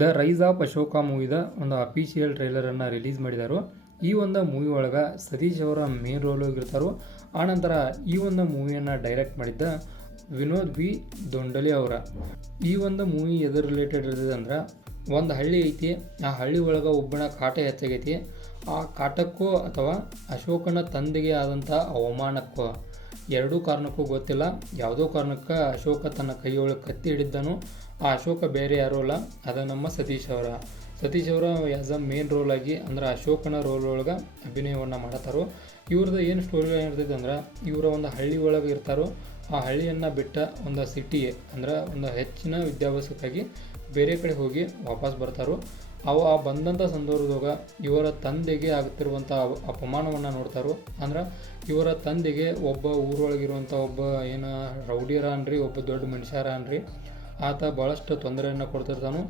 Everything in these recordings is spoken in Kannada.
ದ ರೈಸ್ ಆಫ್ ಅಶೋಕ ಮೂವಿದ ಒಂದು ಅಫಿಷಿಯಲ್ ಟ್ರೈಲರನ್ನು ರಿಲೀಸ್ ಮಾಡಿದರು. ಈ ಒಂದು ಮೂವಿ ಒಳಗೆ ಸತೀಶ್ ಅವರ ಮೇನ್ ರೋಲ್ ಹೋಗಿರ್ತಾರೋ. ಆನಂತರ ಈ ಒಂದು ಮೂವಿಯನ್ನು ಡೈರೆಕ್ಟ್ ಮಾಡಿದ್ದ ವಿನೋದ್ ಬಿ ದೊಂಡಲಿ ಅವರ. ಈ ಒಂದು ಮೂವಿ ಎದುರು ರಿಲೇಟೆಡ್ ಇರ್ತದೆ ಅಂದ್ರೆ, ಒಂದು ಹಳ್ಳಿ ಐತಿ, ಆ ಹಳ್ಳಿ ಒಳಗೆ ಒಬ್ಬನ ಕಾಟ ಹೆಚ್ಚಾಗೈತಿ. ಆ ಕಾಟಕ್ಕೂ ಅಥವಾ ಅಶೋಕನ ತಂದೆಗೆ ಆದಂಥ ಅವಮಾನಕ್ಕೂ ಎರಡೂ ಕಾರಣಕ್ಕೂ ಗೊತ್ತಿಲ್ಲ. ಯಾವುದೋ ಕಾರಣಕ್ಕೆ ಅಶೋಕ ತನ್ನ ಕೈಯೊಳಗೆ ಕತ್ತಿ ಹಿಡಿದ್ದಾನು. ಆ ಅಶೋಕ ಬೇರೆ ಯಾರೂ ಅಲ್ಲ, ಅದು ನಮ್ಮ ಸತೀಶ್ ಅವರ ಆ್ಯಸ್ ಅ ಮೇನ್ ರೋಲ್ ಆಗಿ ಅಂದ್ರೆ ಅಶೋಕನ ರೋಲ್ ಒಳಗೆ ಅಭಿನಯವನ್ನು ಮಾಡತ್ತಾರೋ. ಇವ್ರದ್ದು ಏನು ಸ್ಟೋರಿ ಲೈನ್ ಇರ್ತೈತೆ ಅಂದ್ರೆ, ಇವರ ಒಂದು ಹಳ್ಳಿ ಒಳಗೆ ಇರ್ತಾರೋ. ಆ ಹಳ್ಳಿಯನ್ನು ಬಿಟ್ಟ ಒಂದು ಸಿಟಿ ಅಂದ್ರೆ ಒಂದು ಹೆಚ್ಚಿನ ವಿದ್ಯಾಭ್ಯಾಸಕ್ಕಾಗಿ ಬೇರೆ ಕಡೆ ಹೋಗಿ ವಾಪಸ್ ಬರ್ತಾರೋ. ಆ ಬಂದಂಥ ಸಂದರ್ಭದಾಗ ಇವರ ತಂದೆಗೆ ಆಗ್ತಿರುವಂಥ ಅಪಮಾನವನ್ನು ನೋಡ್ತಾರೋ. ಅಂದ್ರೆ ಇವರ ತಂದೆಗೆ ಒಬ್ಬ ಊರೊಳಗಿರುವಂಥ ಒಬ್ಬ ಏನು ರೌಡಿಯರ ಅನ್ರಿ, ಒಬ್ಬ ದೊಡ್ಡ ಮನುಷ್ಯರ ಅನ್ರಿ, ಆತ ಭಾಳಷ್ಟು ತೊಂದರೆಯನ್ನು ಕೊಡ್ತಿರ್ತಾನು.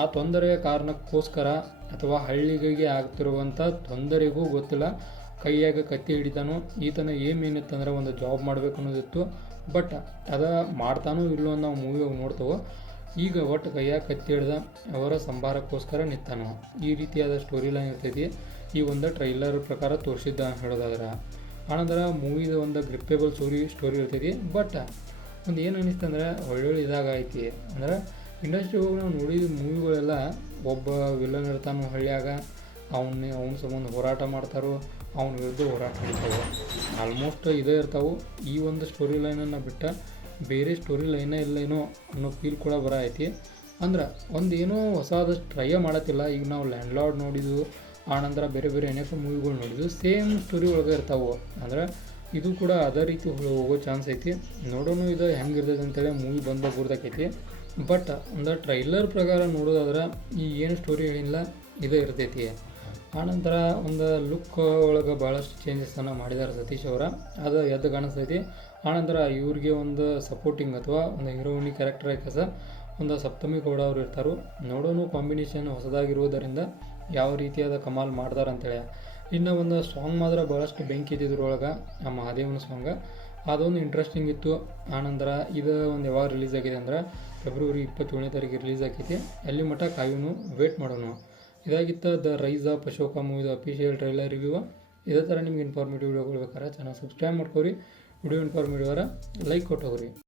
ಆ ತೊಂದರೆಯ ಕಾರಣಕ್ಕೋಸ್ಕರ ಅಥವಾ ಹಳ್ಳಿಗೆ ಆಗ್ತಿರುವಂಥ ತೊಂದರೆಗೂ ಗೊತ್ತಿಲ್ಲ, ಕೈಯಾಗ ಕತ್ತಿ ಹಿಡಿತಾನು. ಈತನ ಏನಿತ್ತಂದ್ರೆ ಒಂದು ಜಾಬ್ ಮಾಡಬೇಕು ಅನ್ನೋದಿತ್ತು. ಬಟ್ ಅದ ಮಾಡ್ತಾನೋ ಇಲ್ಲೋ ನಾವು ಮೂವಿಯಾಗ ನೋಡ್ತೇವೆ. ಈಗ ಒಟ್ಟು ಕೈಯಾಗ ಕತ್ತಿ ಹಿಡ್ದ ಅವರ ಸಂಭಾರಕ್ಕೋಸ್ಕರ ನಿಂತಾನು. ಈ ರೀತಿಯಾದ ಸ್ಟೋರಿ ಲೈನ್ ಇರ್ತೈತಿ ಈ ಒಂದು ಟ್ರೈಲರ್ ಪ್ರಕಾರ ತೋರಿಸಿದ್ದ ಹೇಳೋದಾದ್ರೆ. ಆನಂತರ ಮೂವಿದ ಒಂದು ಗ್ರಿಪ್ಪೇಬಲ್ ಸ್ಟೋರಿ ಇರ್ತೈತಿ. ಬಟ್ ಒಂದು ಏನು ಅನ್ನಿಸ್ತಂದ್ರೆ ಒಳ್ಳೊಳ್ಳೆ ಇದಾಗ ಐತಿ ಅಂದ್ರೆ, ಇಂಡಸ್ಟ್ರಿ ಹೋಗಿ ನಾವು ನೋಡಿದ ಮೂವಿಗಳೆಲ್ಲ ಒಬ್ಬ ವಿಲನ್ ಇರ್ತಾನೋ ಹಳ್ಳಿಯಾಗ, ಅವನ ಸಂಬಂಧ ಹೋರಾಟ ಮಾಡ್ತಾರೋ, ಅವನ ವಿರುದ್ಧ ಹೋರಾಟ ನಡೀತಾವೆ. ಆಲ್ಮೋಸ್ಟ್ ಇದೇ ಇರ್ತಾವೆ. ಈ ಒಂದು ಸ್ಟೋರಿ ಲೈನನ್ನು ಬಿಟ್ಟ ಬೇರೆ ಸ್ಟೋರಿ ಲೈನೇ ಇಲ್ಲೇನೋ ಅನ್ನೋ ಫೀಲ್ ಕೂಡ ಐತಿ. ಅಂದ್ರೆ ಒಂದು ಏನೋ ಹೊಸದಷ್ಟು ಟ್ರೈ ಮಾಡತ್ತಿಲ್ಲ. ಈಗ ನಾವು ಲ್ಯಾಂಡ್ಲಾರ್ಡ್ ನೋಡಿದ್ವು, ಆನಂತರ ಬೇರೆ ಬೇರೆ ಅನೇಕ ಮೂವಿಗಳು ನೋಡಿದ್ವು, ಸೇಮ್ ಸ್ಟೋರಿ ಒಳಗೆ ಇರ್ತಾವೆ. ಅಂದ್ರೆ ಇದು ಕೂಡ ಅದೇ ರೀತಿ ಹೋಗೋ ಚಾನ್ಸ್ ಐತಿ. ನೋಡೋಣ ಇದು ಹೆಂಗೆ ಇರ್ತೈತೆ ಅಂತೇಳಿ ಮೂವಿ ಬಂದ ಗುರ್ದಾಕೈತಿ. ಬಟ್ ಒಂದು ಟ್ರೈಲರ್ ಪ್ರಕಾರ ನೋಡೋದಾದ್ರೆ ಈ ಏನು ಸ್ಟೋರಿ ಹೇಳಿಲ್ಲ ಇದೇ ಇರ್ತೈತಿ. ಆನಂತರ ಒಂದು ಲುಕ್ ಒಳಗೆ ಭಾಳಷ್ಟು ಚೇಂಜಸನ್ನು ಮಾಡಿದ್ದಾರೆ ಸತೀಶ್ ಅವರ, ಅದು ಎದ್ದು ಕಾಣಿಸ್ತೈತಿ. ಆನಂತರ ಇವ್ರಿಗೆ ಒಂದು ಸಪೋರ್ಟಿಂಗ್ ಅಥವಾ ಒಂದು ಹೀರೋಯಿನಿ ಕ್ಯಾರೆಕ್ಟರ್ ಕೆಲಸ ಒಂದು ಸಪ್ತಮಿ ಗೌಡ ಅವರು ಇರ್ತಾರೋ. ನೋಡೋಣ ಕಾಂಬಿನೇಷನ್ ಹೊಸದಾಗಿರುವುದರಿಂದ ಯಾವ ರೀತಿಯಾದ ಕಮಾಲ್ ಮಾಡ್ತಾರೆ ಅಂತೇಳಿ. ಇನ್ನು ಒಂದು ಸಾಂಗ್ ಮಾತ್ರ ಭಾಳಷ್ಟು ಬೆಂಕಿ ಇದ್ದಿದ್ರೊಳಗೆ ಆ ಮಹಾದೇವನ ಸಾಂಗ್, ಅದೊಂದು ಇಂಟ್ರೆಸ್ಟಿಂಗ್ ಇತ್ತು. ಆನಂತರ ಇದು ಒಂದು ಯಾವಾಗ ರಿಲೀಸ್ ಆಗಿದೆ ಅಂದ್ರೆ ಫೆಬ್ರವರಿ 27ನೇ ತಾರೀಕಿಗೆ ರಿಲೀಸ್ ಆಗೈತಿ. ಅಲ್ಲಿ ಮಟ್ಟ ಕಾಯೋನು, ವೇಟ್ ಮಾಡೋಣ. ಇದಾಗಿತ್ತು ದ ರೈಸ್ ಆಫ್ ಅಶೋಕ ಮೂವಿದ ಅಫಿಷಿಯಲ್ ಟ್ರೈಲರ್ ರಿವ್ಯೂ. ಇದೇ ಥರ ನಿಮ್ಗೆ ಇನ್ಫಾರ್ಮೇಟಿವ್ ವಿಡಿಯೋಗಳು ಬೇಕಾದ್ರೆ ಚಾನಲ್ ಸಬ್ಸ್ಕ್ರೈಬ್ ಮಾಡ್ಕೊರಿ. Video informative like ಕೊಟ್ಟೋಗ್ರಿ.